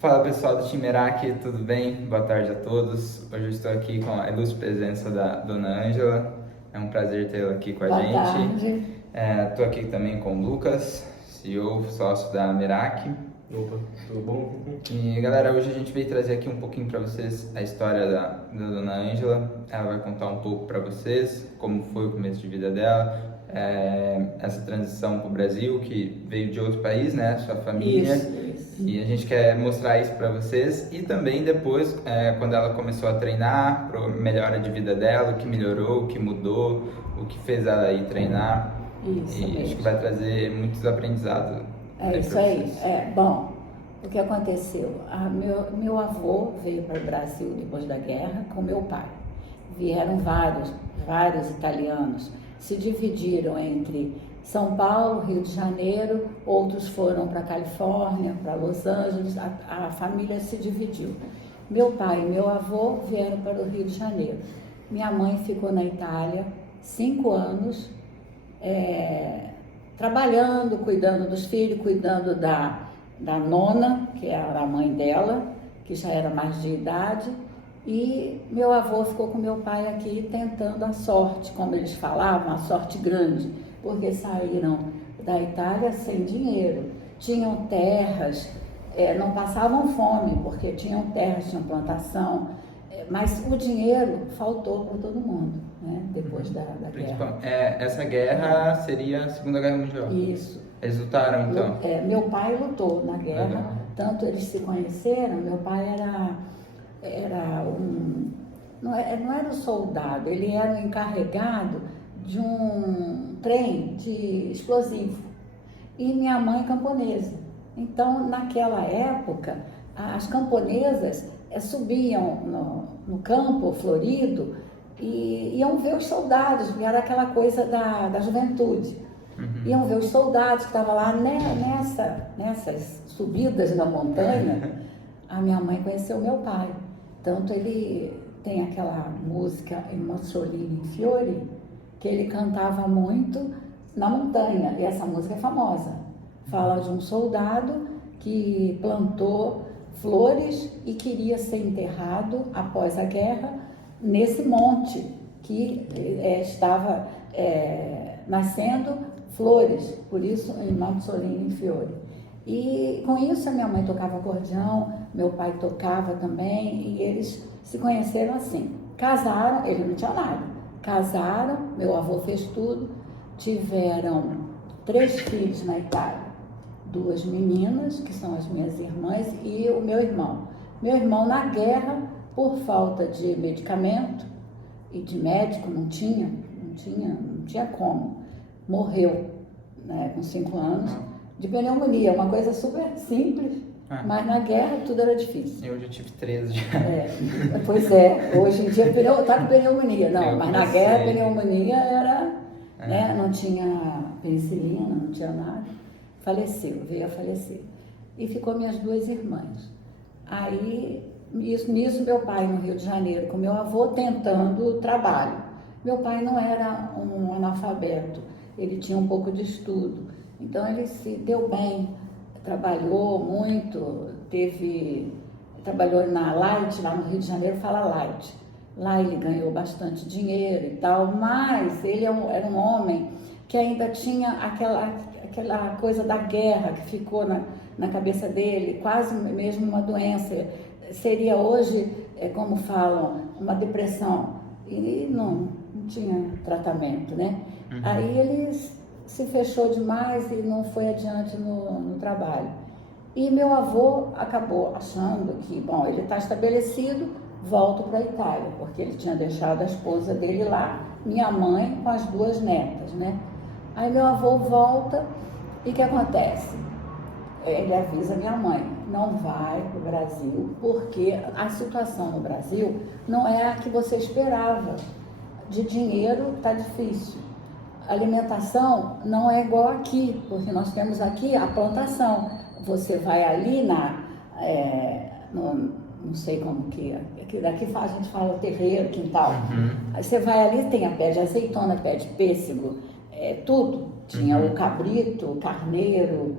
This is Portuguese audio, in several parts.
Fala pessoal do time Merak, tudo bem? Boa tarde a todos. Hoje eu estou aqui com a ilustre presença da Dona Ângela. É um prazer tê-la aqui com a Boa gente. tarde. Estou aqui também com o Lucas, CEO, sócio da Merak. Opa, tudo bom? E galera, hoje a gente veio trazer aqui um pouquinho para vocês a história da Dona Ângela. Ela vai contar um pouco para vocês como foi o começo de vida dela, essa transição para o Brasil, que veio de outro país, né? Sua família. Isso. E a gente quer mostrar isso para vocês e também depois, quando ela começou a treinar, para melhora de vida dela, o que melhorou, o que mudou, o que fez ela ir treinar. Isso E mesmo. acho que vai trazer muitos aprendizados. É isso aí. Bom, o que aconteceu? Meu avô veio para o Brasil depois da guerra com meu pai. Vieram vários italianos. Se dividiram entre São Paulo, Rio de Janeiro, outros foram para Califórnia, para Los Angeles, a família se dividiu. Meu pai e meu avô vieram para o Rio de Janeiro. Minha mãe ficou na Itália 5 anos, trabalhando, cuidando dos filhos, cuidando da nona, que era a mãe dela, que já era mais de idade, e meu avô ficou com meu pai aqui tentando a sorte, como eles falavam, a sorte grande, porque saíram da Itália sem dinheiro, tinham terras, não passavam fome, porque tinham terras, tinham plantação, mas o dinheiro faltou para todo mundo, né, depois da guerra. Essa guerra seria a Segunda Guerra Mundial. Isso. Eles lutaram então? Meu pai lutou na guerra, Legal. Tanto eles se conheceram, meu pai não era um soldado, ele era o encarregado de um trem de explosivo e minha mãe camponesa. Então, naquela época, as camponesas subiam no campo florido e iam ver os soldados, porque era aquela coisa da juventude. Uhum. Iam ver os soldados que estavam lá nessas subidas na montanha. A minha mãe conheceu meu pai. Tanto ele tem aquela música Mussolini Fiori, que ele cantava muito na montanha, e essa música é famosa. Fala de um soldado que plantou flores e queria ser enterrado após a guerra nesse monte que estava nascendo flores, por isso em Mussolini Fiori. E com isso a minha mãe tocava acordeão, meu pai tocava também, e eles se conheceram assim. Casaram, ele não tinha nada. Casaram, meu avô fez tudo, tiveram 3 filhos na Itália. 2 meninas, que são as minhas irmãs, e o meu irmão. Meu irmão na guerra, por falta de medicamento e de médico, não tinha como. Morreu, né, com 5 anos, de pneumonia, uma coisa super simples, mas na guerra tudo era difícil. Eu já tive 13 já. Pois é, hoje em dia está com pneumonia, não, mas na guerra a pneumonia era, né, não tinha penicilina, não tinha nada, veio a falecer. E ficou minhas 2 irmãs. Aí, nisso meu pai no Rio de Janeiro, com meu avô tentando trabalho. Meu pai não era um analfabeto, ele tinha um pouco de estudo, então ele se deu bem, trabalhou muito, trabalhou na Light, lá no Rio de Janeiro fala Light. Lá ele ganhou bastante dinheiro e tal, mas ele era um homem que ainda tinha aquela coisa da guerra que ficou na cabeça dele, quase mesmo uma doença. Seria hoje, como falam, uma depressão, e não tinha tratamento, né? Uhum. Aí ele se fechou demais e não foi adiante no trabalho. E meu avô acabou achando que, bom, ele está estabelecido, volto para a Itália, porque ele tinha deixado a esposa dele lá, minha mãe com as 2 netas, né? Aí meu avô volta e o que acontece? Ele avisa minha mãe, não vai para o Brasil, porque a situação no Brasil não é a que você esperava. De dinheiro está difícil. Alimentação não é igual aqui, porque nós temos aqui a plantação. Você vai ali não sei como que é, daqui a gente fala terreiro, quintal. Uhum. Aí você vai ali, tem a pé de azeitona, pé de pêssego, tudo. Tinha o cabrito, o carneiro,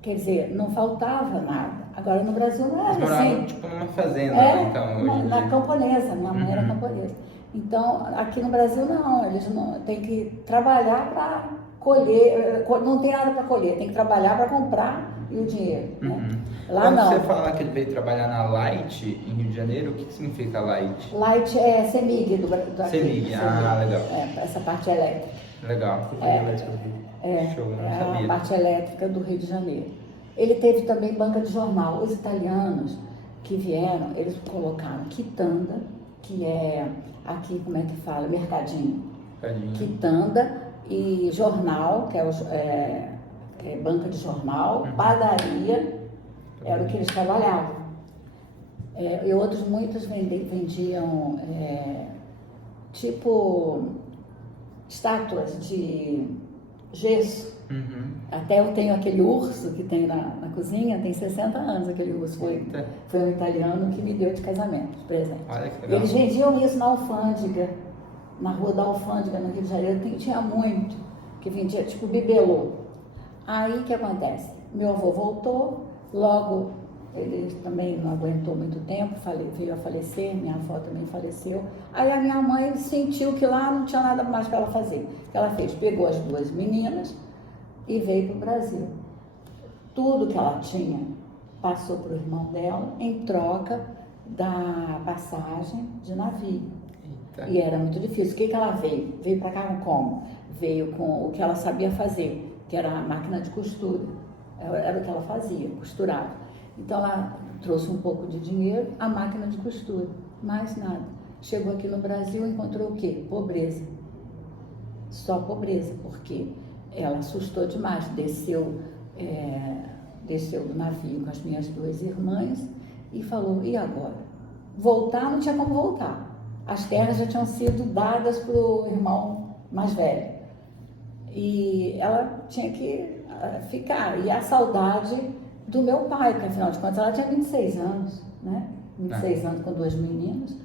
quer dizer, não faltava nada. Agora no Brasil não Eles era moravam assim. tipo numa fazenda, né? Então, hoje em Na dia. camponesa, minha mãe era camponesa. Então, aqui no Brasil não, eles não têm que trabalhar para colher, não tem nada para colher, tem que trabalhar para comprar e o dinheiro. Né? Lá Quando não. você fala que ele veio trabalhar na Light, em Rio de Janeiro, o que significa Light? Light é CEMIG do aqui. CEMIG, legal. Essa parte elétrica. Legal. Show, não sabia. A parte elétrica do Rio de Janeiro. Ele teve também banca de jornal. Os italianos que vieram, eles colocaram quitanda, que é aqui, como é que fala? Mercadinho. Quitanda e jornal, que é banca de jornal, padaria, era o que eles trabalhavam. E outros, muitos vendiam tipo estátuas de gesso. Até eu tenho aquele urso que tem na cozinha, tem 60 anos aquele urso. Foi um italiano que me deu de casamento, de presente. Olha que legal. Eles vendiam isso na Alfândega, na rua da Alfândega, no Rio de Janeiro, tinha muito, que vendia tipo bibelô. Aí o que acontece? Meu avô voltou, logo ele também não aguentou muito tempo, veio a falecer, minha avó também faleceu. Aí a minha mãe sentiu que lá não tinha nada mais para ela fazer. O que ela fez? Pegou as duas meninas e veio para o Brasil. Tudo que ela tinha passou para o irmão dela em troca da passagem de navio. Eita. E era muito difícil. O que ela veio? Veio para cá como? Veio com o que ela sabia fazer, que era a máquina de costura. Era o que ela fazia, costurava. Então ela trouxe um pouco de dinheiro, a máquina de costura, mais nada. Chegou aqui no Brasil e encontrou o quê? Pobreza. Só pobreza, porque ela assustou demais. Desceu do navio com as minhas duas irmãs e falou, e agora? Voltar não tinha como voltar. As terras já tinham sido dadas para o irmão mais velho. E ela tinha que ficar. E a saudade do meu pai, porque afinal de contas ela tinha 26 anos, né? 26 anos com duas meninas.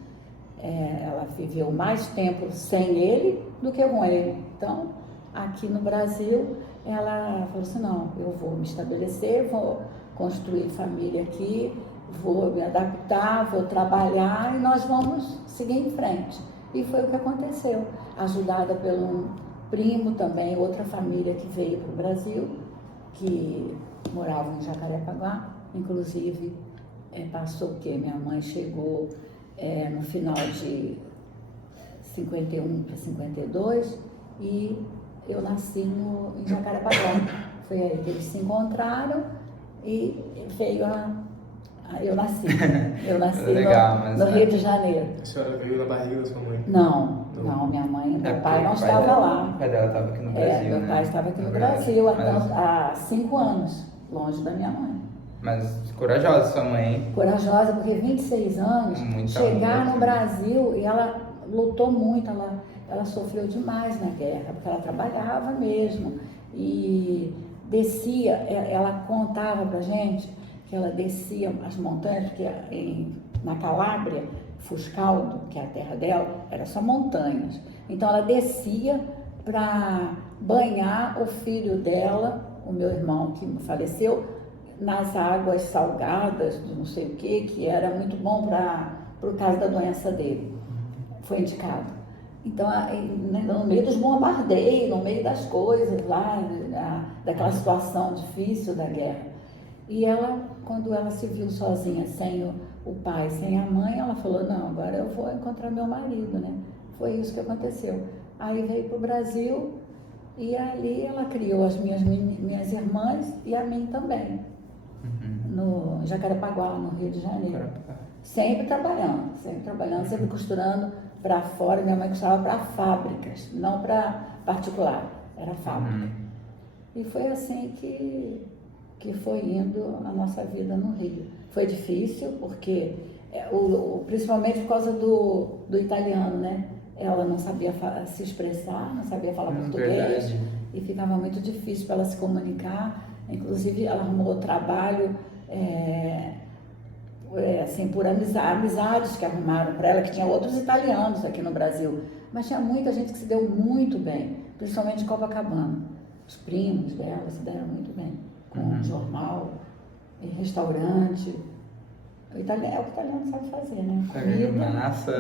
Ela viveu mais tempo sem ele do que com ele. Então, aqui no Brasil, ela falou assim, não, eu vou me estabelecer, vou construir família aqui, vou me adaptar, vou trabalhar e nós vamos seguir em frente. E foi o que aconteceu, ajudada pelo primo também, outra família que veio para o Brasil, que morava em Jacarepaguá, inclusive passou o quê? Minha mãe chegou no final de 51 para 52 e eu nasci em Jacarepaguá. Foi aí que eles se encontraram e veio eu nasci Legal, no Rio de Janeiro. A senhora veio na barriga da sua mãe? Não, minha mãe, meu pai não estava lá. O pai dela estava aqui no Brasil, meu pai estava aqui no Brasil há 5 anos, longe da minha mãe. Mas corajosa sua mãe, hein? Corajosa, porque 26 anos, chegar no Brasil, e ela lutou muito, ela sofreu demais na guerra, porque ela trabalhava mesmo. E descia, ela contava pra gente que ela descia as montanhas, porque na Calábria, Fuscaldo, que é a terra dela, era só montanhas. Então ela descia para banhar o filho dela, o meu irmão que faleceu, nas águas salgadas, de não sei o que era muito bom para o caso da doença dele. Foi indicado. Então, no meio dos bombardeios, no meio das coisas lá, daquela situação difícil da guerra. E ela, quando ela se viu sozinha, sem o pai, sem a mãe, ela falou, não, agora eu vou encontrar meu marido, né? Foi isso que aconteceu. Aí veio para o Brasil e ali ela criou as minhas irmãs e a mim também. No Jacarepaguá, no Rio de Janeiro. Sempre trabalhando, sempre costurando para fora. Minha mãe costurava para fábricas, não para particular, era fábrica. E foi assim que foi indo a nossa vida no Rio. Foi difícil, porque, principalmente por causa do italiano, né? Ela não sabia se expressar, não sabia falar português, verdade. E ficava muito difícil para ela se comunicar. Inclusive, ela arrumou trabalho assim, por amizades que arrumaram para ela, que tinha outros italianos aqui no Brasil. Mas tinha muita gente que se deu muito bem, principalmente em Copacabana. Os primos dela se deram muito bem, com o jornal. em restaurante. É o italiano sabe fazer, né?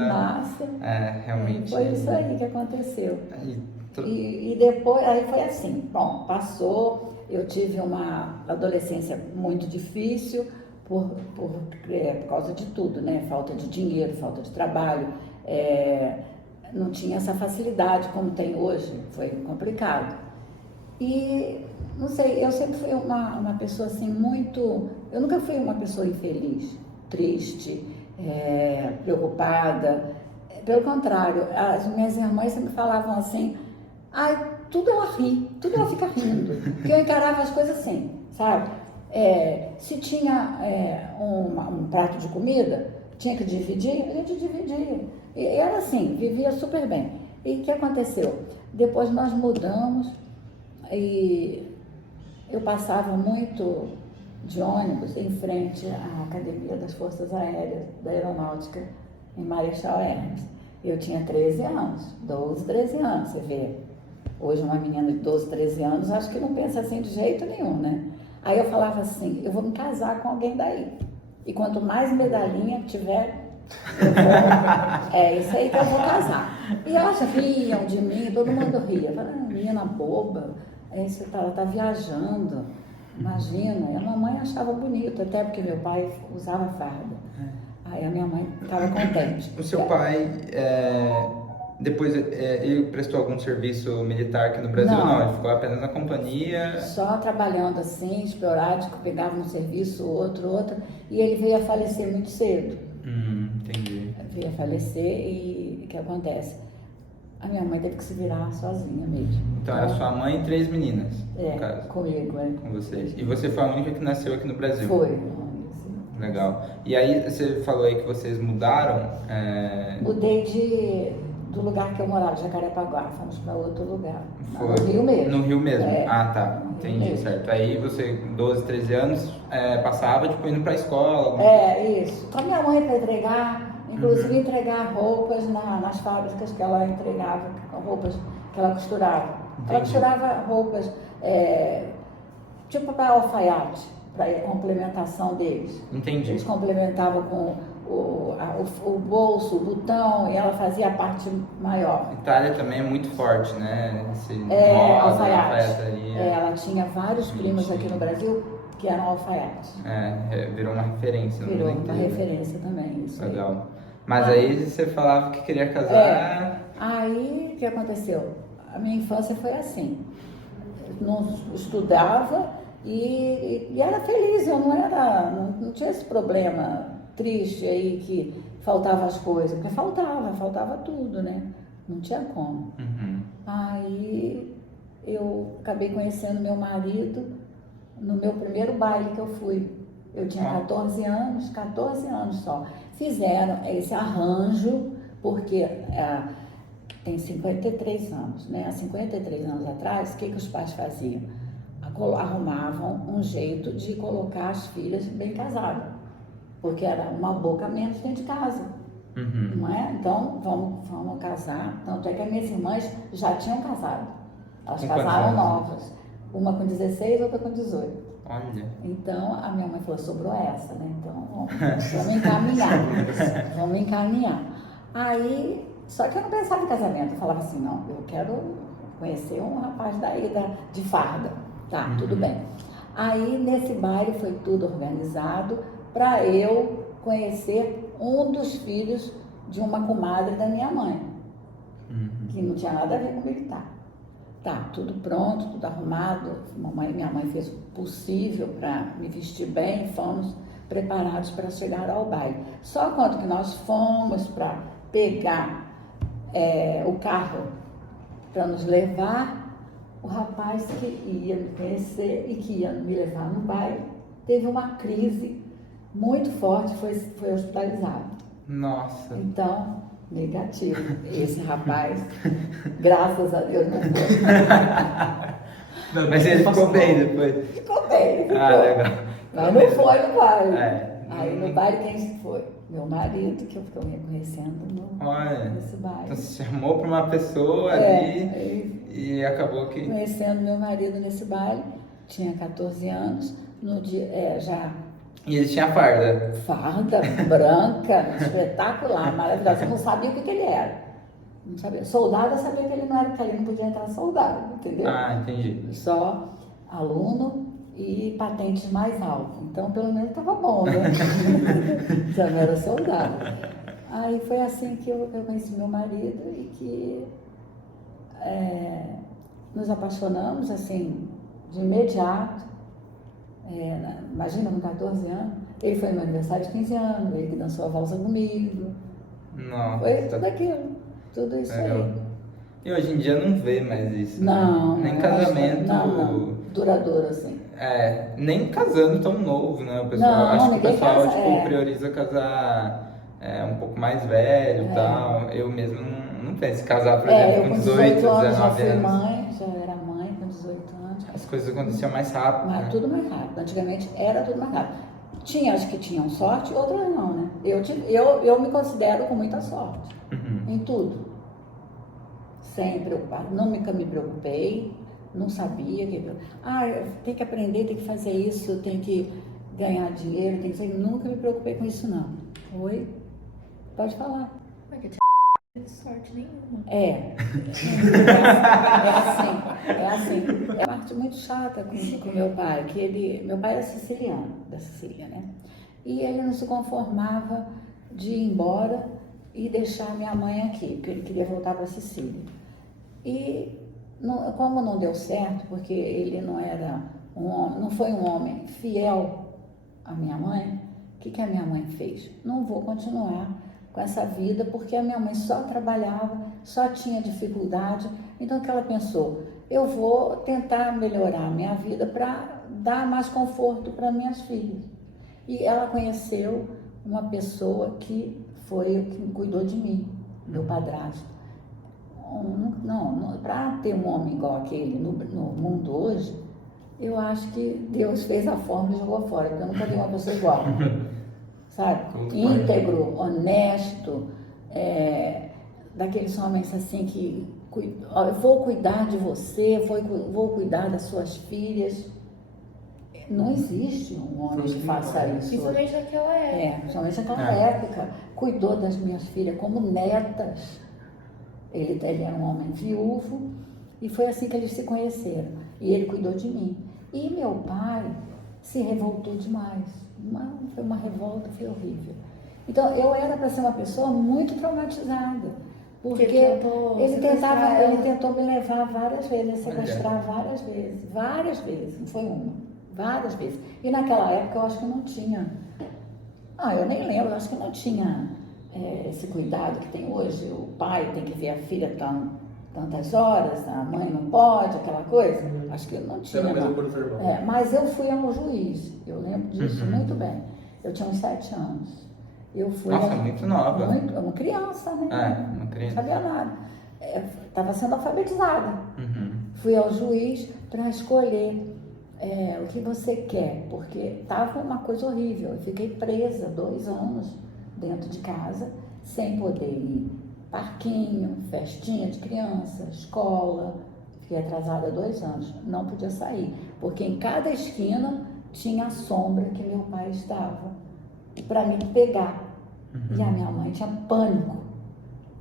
Massa. Realmente. Foi isso aí que aconteceu. E E depois, aí foi assim, bom, passou, eu tive uma adolescência muito difícil por causa de tudo, né? Falta de dinheiro, falta de trabalho, não tinha essa facilidade como tem hoje, foi complicado. E, não sei, eu sempre fui uma pessoa assim eu nunca fui uma pessoa infeliz, triste, preocupada. Pelo contrário, as minhas irmãs sempre falavam assim, tudo ela ri, tudo ela fica rindo, porque eu encarava as coisas assim, sabe? Se tinha um prato de comida, tinha que dividir, a gente dividia. E era assim, vivia super bem. E o que aconteceu? Depois nós mudamos e eu passava muito de ônibus em frente à Academia das Forças Aéreas da Aeronáutica, em Marechal Hermes. Eu tinha 13 anos, 12, 13 anos, você vê. Hoje uma menina de 12, 13 anos, acho que não pensa assim de jeito nenhum, né? Aí eu falava assim, eu vou me casar com alguém daí. E quanto mais medalhinha tiver, eu vou... isso aí que eu vou casar. E elas riam de mim, todo mundo ria. Falava, menina boba, ela tá viajando, imagina. E a mamãe achava bonito, até porque meu pai usava farda. Aí a minha mãe estava contente. O seu pai, depois ele prestou algum serviço militar aqui no Brasil? Não, ele ficou apenas na companhia? Só trabalhando assim, esporádico, pegava um serviço, outro, e ele veio a falecer muito cedo. Entendi. Veio a falecer e o que acontece? A minha mãe teve que se virar sozinha mesmo. Então era sua mãe e 3 meninas, no caso? Comigo, Com vocês. E você foi a única que nasceu aqui no Brasil? Foi. Legal. E aí você falou aí que vocês mudaram? Mudei do lugar que eu morava, Jacarepaguá, fomos para outro lugar. Foi. No Rio mesmo. No Rio mesmo? Tá. Entendi, certo. Aí você, 12, 13 anos, passava, tipo, indo pra escola? Isso. Com a minha mãe para entregar, inclusive entregar roupas nas fábricas que ela entregava, roupas que ela costurava. Entendi. Ela costurava roupas, tipo para alfaiate, para a complementação deles. Entendi. Eles complementavam com o bolso, o botão, e ela fazia a parte maior. Itália também é muito forte, né? Alfaiate. Ela tinha vários primos aqui no Brasil que eram alfaiates. Virou uma referência. Virou uma referência também, isso. Legal. Aí. Mas aí você falava que queria casar... Aí, o que aconteceu? A minha infância foi assim. Não estudava e era feliz, eu não tinha esse problema triste aí que faltava as coisas, porque faltava tudo, né? Não tinha como. Aí eu acabei conhecendo meu marido no meu primeiro baile que eu fui. Eu tinha 14 anos só. Fizeram esse arranjo, porque tem 53 anos, né? Há 53 anos atrás, o que os pais faziam? Arrumavam um jeito de colocar as filhas bem casadas, porque era uma boca menos dentro de casa, não é? Então, vamos casar. Tanto é que as minhas irmãs já tinham casado. Elas casaram novas. Uma com 16, outra com 18. Olha. Então, a minha mãe falou, sobrou essa, né? Então, vamos encaminhar. Vamos encaminhar. Aí, só que eu não pensava em casamento. Eu falava assim, não, eu quero conhecer um rapaz daí, de farda. Tá, tudo bem. Aí, nesse baile, foi tudo organizado para eu conhecer um dos filhos de uma comadre da minha mãe, que não tinha nada a ver com militar. Tá, tudo pronto, tudo arrumado. Minha mãe fez o possível para me vestir bem, fomos preparados para chegar ao baile. Só quando que nós fomos para pegar o carro para nos levar, o rapaz que ia me conhecer e que ia me levar no baile teve uma crise muito forte, foi hospitalizado. Nossa. Então, negativo. Esse rapaz, graças a Deus, não foi. Mas ele ficou bem depois? Ficou bem, ficou. Legal. Mas não foi no baile. Aí no baile quem foi? Meu marido, que eu estou reconhecendo nesse baile. Então você chamou para uma pessoa ali e acabou que... Conhecendo meu marido nesse baile, tinha 14 anos, no dia, já E eles tinham farda. Farda branca, espetacular, maravilhosa. Eu não sabia o que ele era. Não sabia. Soldado, eu sabia que ele não era, porque ali não podia entrar soldado, entendeu? Ah, entendi. Só aluno e patentes mais altas. Então, pelo menos estava bom, né? Já não era soldado. Aí foi assim que eu conheci meu marido e que nos apaixonamos, assim, de imediato. Imagina, com 14 anos. Ele foi no meu aniversário de 15 anos, ele que dançou a valsa comigo. Nossa. Foi tudo aquilo, tudo isso Legal. aí. E hoje em dia não vê mais isso. Não. Nem casamento. Não. Duradouro, assim. Nem casando tão novo, né? O pessoal, Não, acho que o ninguém pessoal casa, prioriza casar um pouco mais velho e tal. Eu mesmo não penso em casar, por exemplo, Eu com 18, anos já 19 fui anos. mãe, já era mãe com 18 anos. As coisas aconteciam mais rápido, Mas né? tudo mais rápido. Antigamente era tudo mais rápido. Tinha as que tinham sorte, outras não, né? Eu me considero com muita sorte. Uhum. Em tudo. Sem preocupar. Nunca me preocupei, não sabia que. Tem que aprender, tem que fazer isso, tem que ganhar dinheiro, tem que ser. Nunca me preocupei com isso, não. Oi? Pode falar. Mas eu tinha sorte nenhuma. É assim. É uma parte muito chata com meu pai, que meu pai era siciliano, da Sicília, né? E ele não se conformava de ir embora e deixar minha mãe aqui, porque ele queria voltar para a Sicília. E como não deu certo, porque ele não era um homem, não foi um homem fiel à minha mãe, o que a minha mãe fez? Não vou continuar com essa vida, porque a minha mãe só trabalhava, só tinha dificuldade. Então o que ela pensou? Eu vou tentar melhorar a minha vida para dar mais conforto para minhas filhas. E ela conheceu uma pessoa que foi o que cuidou de mim, meu padrasto. Para ter um homem igual aquele no mundo hoje, eu acho que Deus fez a forma e jogou fora, porque eu nunca vi uma pessoa igual. Sabe? Íntegro, honesto, daqueles homens assim que eu vou cuidar de você, vou cuidar das suas filhas. Não existe um homem que faça isso. Principalmente naquela época. Principalmente naquela época. Cuidou das minhas filhas como netas. Ele era um homem viúvo e foi assim que eles se conheceram. E ele cuidou de mim. E meu pai se revoltou demais. Foi uma revolta, foi horrível. Então, eu era para ser uma pessoa muito traumatizada. Porque ele tentou me levar várias vezes, me sequestrar várias vezes, não foi uma, várias vezes. E naquela época eu acho que não tinha, eu nem lembro, eu acho que não tinha esse cuidado que tem hoje. O pai tem que ver a filha tantas horas, a mãe não pode, aquela coisa. Acho que não tinha. Mas eu fui ao juiz, eu lembro disso muito bem. Eu tinha uns 7 anos. Eu fui. Nossa, muito nova. Uma criança, né? Uma criança. Não sabia nada. Estava sendo alfabetizada. Uhum. Fui ao juiz para escolher o que você quer, porque estava uma coisa horrível. Eu fiquei presa 2 anos dentro de casa, sem poder ir. Parquinho, festinha de criança, escola. Fiquei atrasada 2 anos. Não podia sair, porque em cada esquina tinha a sombra que meu pai estava para me pegar. Uhum. E a minha mãe tinha pânico.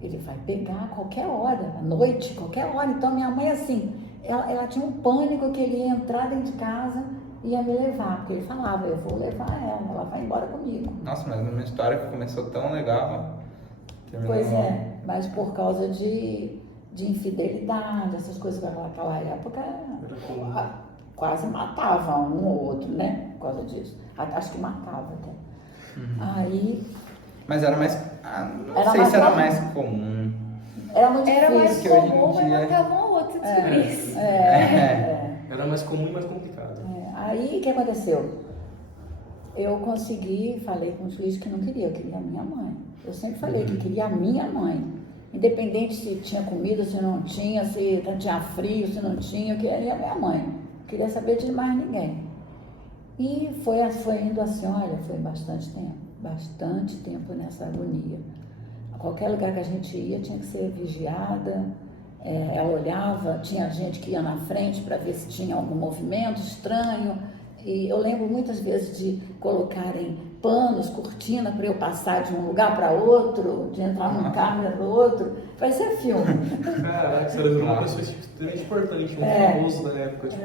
Ele vai pegar a qualquer hora, à noite, qualquer hora. Então minha mãe, assim, ela tinha um pânico que ele ia entrar dentro de casa e ia me levar, porque ele falava, eu vou levar ela vai embora comigo. Nossa, mas uma história que começou tão legal. Pois mas por causa de infidelidade, essas coisas naquela época, quase matava um ou outro, né? Por causa disso. Acho que matava até. Uhum. Aí... Mas era mais... não sei se era mais comum. Era muito difícil. Era mais comum, mas matava um ou outro por isso. Era mais comum e mais complicado. Aí, o que aconteceu? Eu falei com o juiz que não queria, eu queria a minha mãe. Eu sempre falei que queria a minha mãe. Independente se tinha comida, se não tinha, se tinha frio, se não tinha, eu queria a minha mãe. Não queria saber de mais ninguém. E foi indo assim, olha, foi bastante tempo nessa agonia. A qualquer lugar que a gente ia tinha que ser vigiada, ela olhava, tinha gente que ia na frente para ver se tinha algum movimento estranho, E eu lembro muitas vezes de colocarem panos, cortina para eu passar de um lugar para outro, de entrar num carro e para o outro. Parecia filme. Caraca, você virou uma pessoa extremamente importante, um famoso da época. Tipo.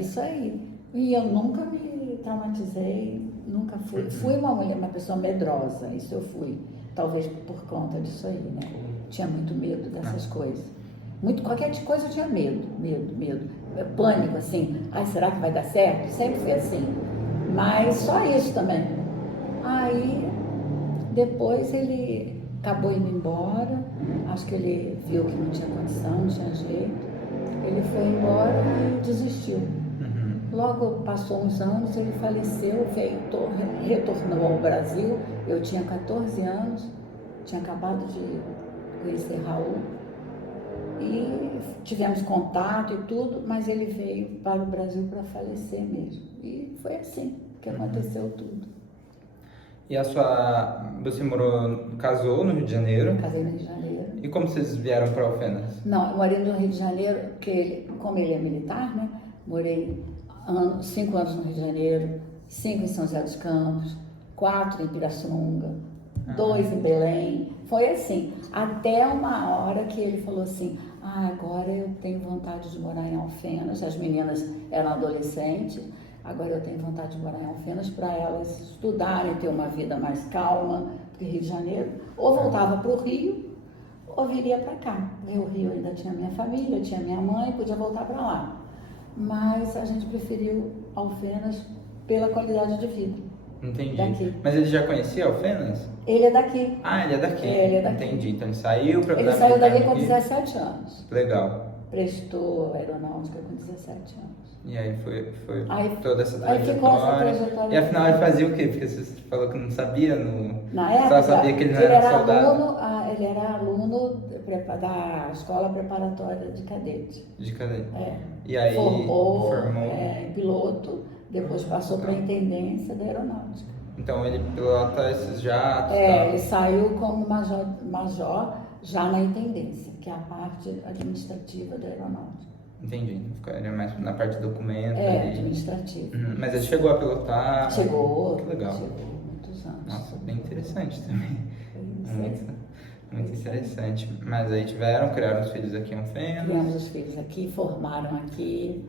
Isso aí. E eu nunca me traumatizei, nunca fui. Fui uma pessoa medrosa, isso eu fui. Talvez por conta disso aí, né? Tinha muito medo dessas coisas. Qualquer coisa eu tinha medo. Pânico, assim. Ai, será que vai dar certo? Sempre foi assim. Mas só isso também. Aí, depois ele acabou indo embora. Acho que ele viu que não tinha condição, não tinha jeito. Ele foi embora e desistiu. Logo passou uns anos, ele faleceu, retornou ao Brasil. Eu tinha 14 anos, tinha acabado de conhecer Raul. E tivemos contato e tudo, mas ele veio para o Brasil para falecer mesmo. E foi assim que aconteceu tudo. E você casou no Rio de Janeiro? Casei no Rio de Janeiro. E como vocês vieram para Alfenas? Não, eu morei no Rio de Janeiro, porque como ele é militar, né? Morei 5 anos no Rio de Janeiro, 5 em São José dos Campos, 4 em Pirassununga, 2 em Belém. Foi assim, até uma hora que ele falou assim, agora eu tenho vontade de morar em Alfenas. As meninas eram adolescentes, agora eu tenho vontade de morar em Alfenas para elas estudarem, ter uma vida mais calma, porque Rio de Janeiro, ou voltava para o Rio, ou viria para cá. O Rio ainda tinha minha família, tinha minha mãe, podia voltar para lá. Mas a gente preferiu Alfenas pela qualidade de vida. Entendi. Daqui. Mas ele já conhecia Alfenas? Ele é daqui. Ele é daqui. Ele é daqui. Entendi. Então ele saiu para Ele saiu daqui com 17 anos. Legal. Prestou aeronáutica com 17 anos. E aí foi toda essa trajetória. Aí ficou essa trajetória. E afinal ele fazia o quê? Porque você falou que não sabia Na época, só sabia que ele não era soldado. Ele era aluno da escola preparatória de cadete. De cadete. E aí formou em piloto, depois passou para a intendência da aeronáutica. Então ele pilota esses jatos? Ele saiu como major já na intendência, que é a parte administrativa da aeronáutica. Entendi, ficaria mais na parte de documento. Administrativa. Mas ele chegou a pilotar? Chegou. Que legal. Chegou, muitos anos. Nossa, bem interessante também. Muito Isso interessante. Mas aí criaram os filhos aqui em Alfenas? Criamos os filhos aqui, formaram aqui.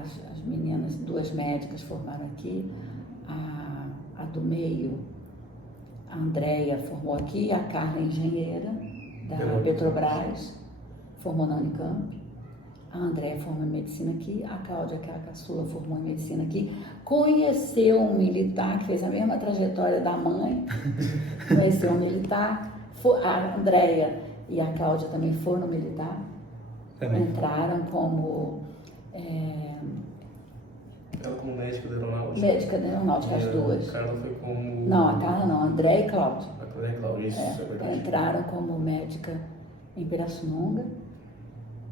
As meninas, 2 médicas formaram aqui. A do meio, a Andréia formou aqui, a Carla engenheira da Petrobras, formou na Unicamp. A Andréia formou em medicina aqui, a Cláudia, que é a caçula, formou em medicina aqui. Conheceu um militar que fez a mesma trajetória da mãe, conheceu um militar. A Andréia e a Cláudia também foram no militar, entraram como... Ela como médica da aeronáutica? Médica da aeronáutica, as duas. A Carla foi como... Não, a Carla não, a André e Cláudia. A Cláudia e Cláudia, isso, é verdade. Entraram como médica em Pirassununga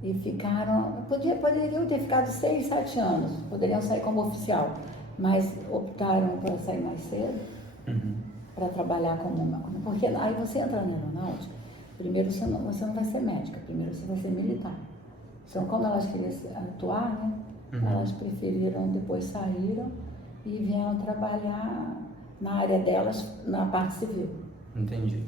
e ficaram... Poderiam ter ficado 6, 7 anos, poderiam sair como oficial, mas optaram para sair mais cedo, para trabalhar como... Porque aí você entra na aeronáutica, primeiro você não vai ser médica, primeiro você vai ser militar. Então, como elas queriam atuar, né? Elas preferiram, depois saíram e vieram trabalhar na área delas, na parte civil. Entendi.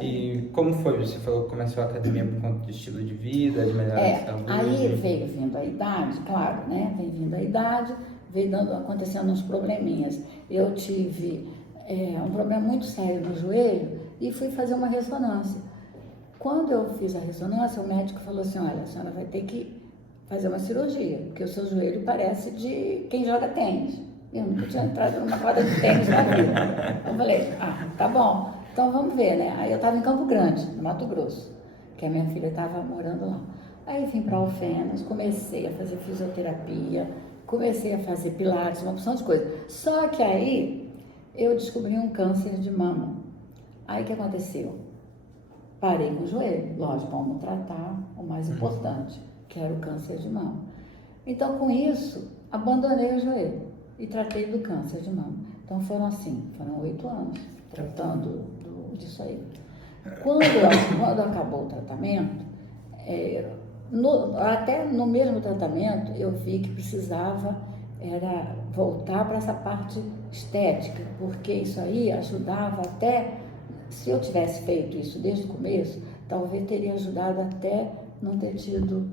E como foi? Você falou que começou a academia por conta de estilo de vida, de melhorar a saúde? Aí veio vindo a idade, claro, né? Vem vindo a idade, veio acontecendo uns probleminhas. Eu tive um problema muito sério no joelho e fui fazer uma ressonância. Quando eu fiz a ressonância, o médico falou assim, olha, a senhora vai ter que fazer uma cirurgia, porque o seu joelho parece de quem joga tênis. Eu nunca tinha entrado numa quadra de tênis na vida. Eu falei, tá bom, então vamos ver, né? Aí eu estava em Campo Grande, no Mato Grosso, que a minha filha estava morando lá. Aí vim para Alfenas, comecei a fazer fisioterapia, comecei a fazer pilates, uma opção de coisas. Só que aí eu descobri um câncer de mama. Aí o que aconteceu? Parei com o joelho, lógico, vamos tratar o mais importante, que era o câncer de mama. Então, com isso, abandonei o joelho e tratei do câncer de mama. Então, foram 8 anos tratando disso aí. Quando acabou o tratamento, até no mesmo tratamento, eu vi que precisava era voltar para essa parte estética, porque isso aí ajudava até, se eu tivesse feito isso desde o começo, talvez teria ajudado até não ter tido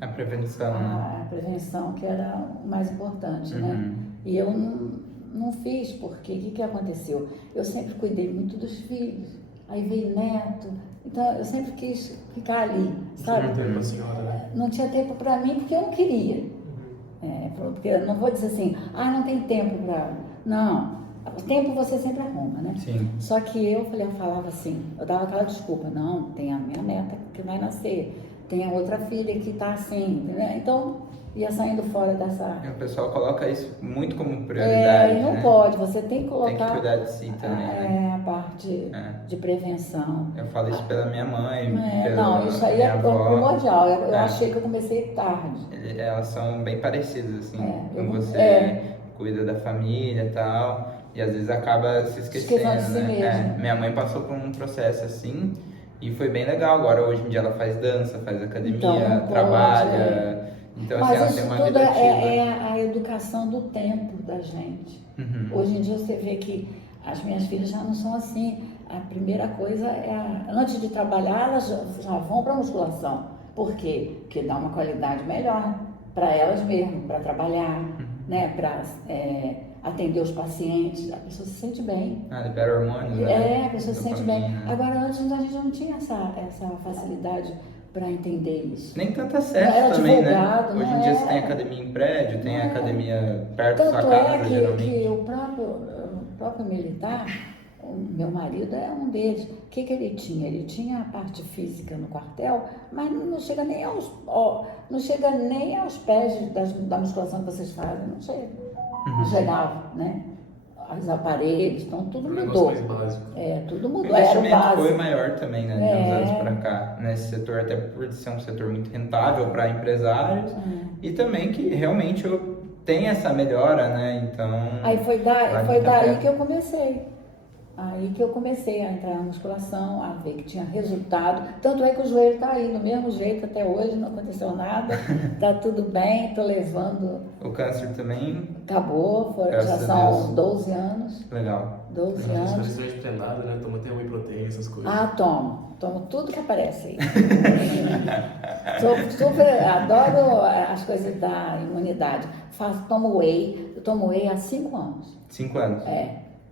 A prevenção, né? a prevenção, que era o mais importante, né? E eu não fiz, porque o que aconteceu? Eu sempre cuidei muito dos filhos, aí veio neto, então eu sempre quis ficar ali, sabe? Não tinha tempo pra senhora, né? Não tinha tempo para mim porque eu não queria. Porque eu não vou dizer assim, não tem tempo para... Não, o tempo você sempre arruma, né? Sim. Só que eu falava assim, eu dava aquela desculpa, não, tem a minha neta que vai nascer, tem a outra filha que está assim, entendeu? Então, ia saindo fora dessa... O pessoal coloca isso muito como prioridade, e não né? pode, você tem que colocar... Tem que cuidar de si também, né? a parte de prevenção. Eu falo isso pela minha mãe, Não, isso aí minha é avó. primordial. Eu achei que eu comecei tarde. Elas são bem parecidas, assim, como eu- você cuida da família e tal, e às vezes acaba se esquecendo, de si né? mesmo. Minha mãe passou por um processo assim, e foi bem legal. Agora, hoje em dia, ela faz dança, faz academia, Então, não pode, trabalha. Então, assim, Mas ela isso tem uma tudo vida ativa. é a educação do tempo da gente. Hoje em dia você vê que as minhas filhas já não são assim. A primeira coisa antes de trabalhar, elas já vão para a musculação. Por quê? Porque dá uma qualidade melhor para elas mesmas, para trabalhar, né? Para atender os pacientes. A pessoa se sente bem. Libera hormônios, né? A pessoa se sente bem. Agora, antes a gente não tinha essa facilidade para entender isso. Nem tanto Não acesso era também, né? divulgado, Hoje não em dia era. você tem academia em prédio, tem academia perto da Tanto sua casa, é geralmente. que o próprio militar, o meu marido é um deles. O que ele tinha? Ele tinha a parte física no quartel, mas não chega nem aos pés da musculação que vocês fazem, não chega. Não chegava, né? Os aparelhos, então tudo Um negócio mudou. mais básico. Tudo O mudou. Era o investimento básico. foi maior também, né, de uns anos pra cá, nesse setor, até por ser um setor muito rentável para empresários, e também que realmente tem essa melhora, né, então... Aí foi vale daí a pena. que eu comecei. Aí que eu comecei a entrar na musculação, a ver que tinha resultado. Tanto é que o joelho está aí, do mesmo jeito até hoje, não aconteceu nada, tá tudo bem, estou levando. O câncer também, Acabou, já Graças a são Deus. 12 anos. legal. 12 Não anos. precisa de nada, né? Toma até whey protein, essas coisas. Tomo tudo que aparece aí. Adoro as coisas da imunidade. Tomo whey, eu tomo whey há 5 anos. 5 anos.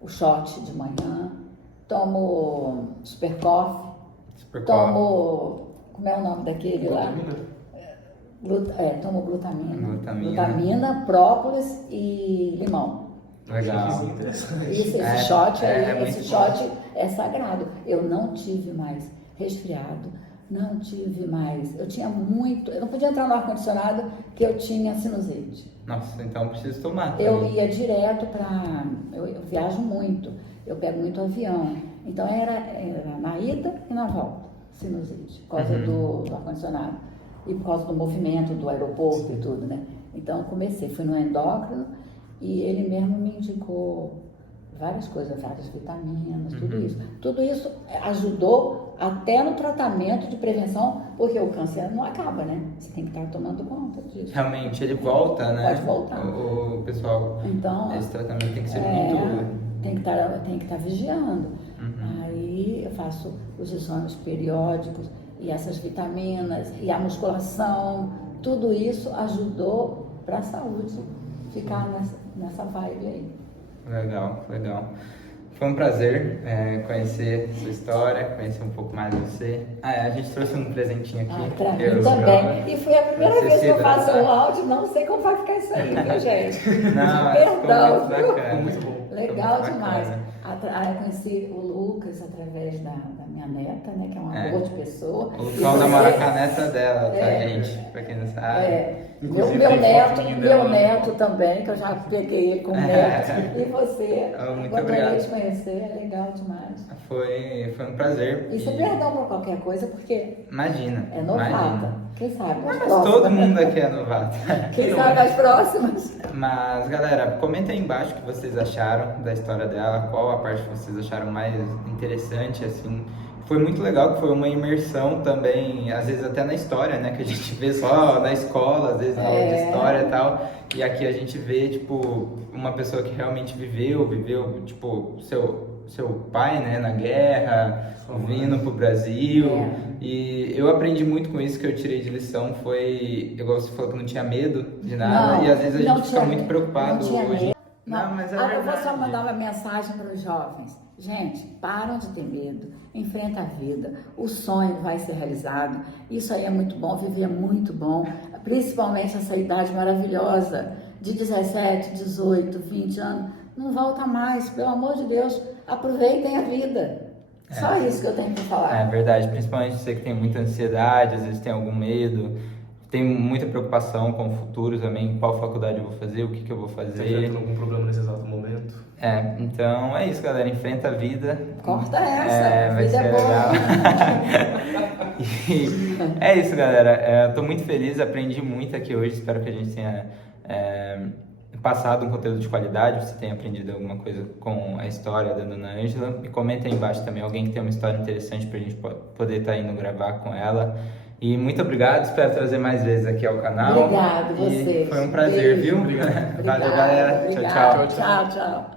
O shot de manhã, tomo super coffee, Super tomo, como é o nome daquele lá? Vitamina? Tomo glutamina. Glutamina. Própolis e limão. Legal. Isso é interessante. Esse shot é sagrado. Eu não tive mais resfriado, não tive mais. Eu tinha muito. Eu não podia entrar no ar-condicionado que eu tinha sinusite. Nossa, então preciso tomar. Eu também. ia direto para. Eu viajo muito, eu pego muito avião. Então era na ida e na volta, sinusite, por causa do ar-condicionado. E por causa do movimento do aeroporto e tudo, né? Então comecei, fui no endócrino e ele mesmo me indicou várias coisas, várias vitaminas, tudo isso. Tudo isso ajudou até no tratamento de prevenção, porque o câncer não acaba, né? Você tem que estar tomando conta disso. Realmente, ele volta, né? Pode voltar. O pessoal, Então, esse tratamento tem que ser muito... tem que estar vigiando. Aí eu faço os exames periódicos e essas vitaminas e a musculação, tudo isso ajudou para a saúde ficar nessa vibe aí. Legal, legal. Foi um prazer conhecer sua história, conhecer um pouco mais de você. A gente trouxe um presentinho aqui. Para mim eu também. E foi a primeira vez que eu faço o o áudio, não sei como vai ficar isso aí, viu, gente? Não, Perdão, ficou muito bacana. Muito bom. Legal Ficou muito demais. bacana. Eu conheci o Lucas através da minha neta, né, que é uma boa de pessoa. O Lucão namora com a neta dela, tá, gente? Pra quem não sabe. Inclusive, Meu tem fotinho dela, meu né? neto também, que eu já peguei ele como neto. E você, Muito gostaria obrigado. de conhecer, é legal demais. Foi um prazer. E você perdão por qualquer coisa, porque Imagina. é novata. Imagina. Quem sabe nas Mas próximas. todo mundo aqui é novato. Quem sabe nas próximas. Mas, galera, comenta aí embaixo o que vocês acharam da história dela, qual a parte que vocês acharam mais interessante, assim. Foi muito legal, que foi uma imersão também, às vezes até na história, né? Que a gente vê só na escola, às vezes na aula de história e tal. E aqui a gente vê, tipo, uma pessoa que realmente viveu, tipo, seu pai, né, na guerra, vindo pro Brasil. E eu aprendi muito com isso, que eu tirei de lição foi, igual você falou, que não tinha medo de nada. E às vezes a gente fica muito preocupado hoje. Não, mas é eu vou verdade. só mandar uma mensagem para os jovens. Gente, param de ter medo, enfrenta a vida, o sonho vai ser realizado. Isso aí é muito bom, viver é muito bom, principalmente essa idade maravilhosa de 17, 18, 20 anos. Não volta mais, pelo amor de Deus, aproveitem a vida. Só isso que eu tenho para falar. É verdade, principalmente você que tem muita ansiedade, às vezes tem algum medo. Tem muita preocupação com o futuro também, qual faculdade eu vou fazer, o que eu vou fazer. Tá enfrentando algum problema nesse exato momento? Então é isso, galera, enfrenta a vida. Corta essa, a vai vida ser é boa. legal. E é isso, galera, eu tô muito feliz, aprendi muito aqui hoje, espero que a gente tenha passado um conteúdo de qualidade, você tenha aprendido alguma coisa com a história da Dona Ângela. E comenta aí embaixo também alguém que tem uma história interessante pra gente poder estar indo gravar com ela. E muito obrigado, espero trazer mais vezes aqui ao canal. Obrigado, vocês. Foi um prazer, Beijo. viu? Obrigado. Valeu, galera. Obrigado. Tchau, tchau. Tchau, tchau.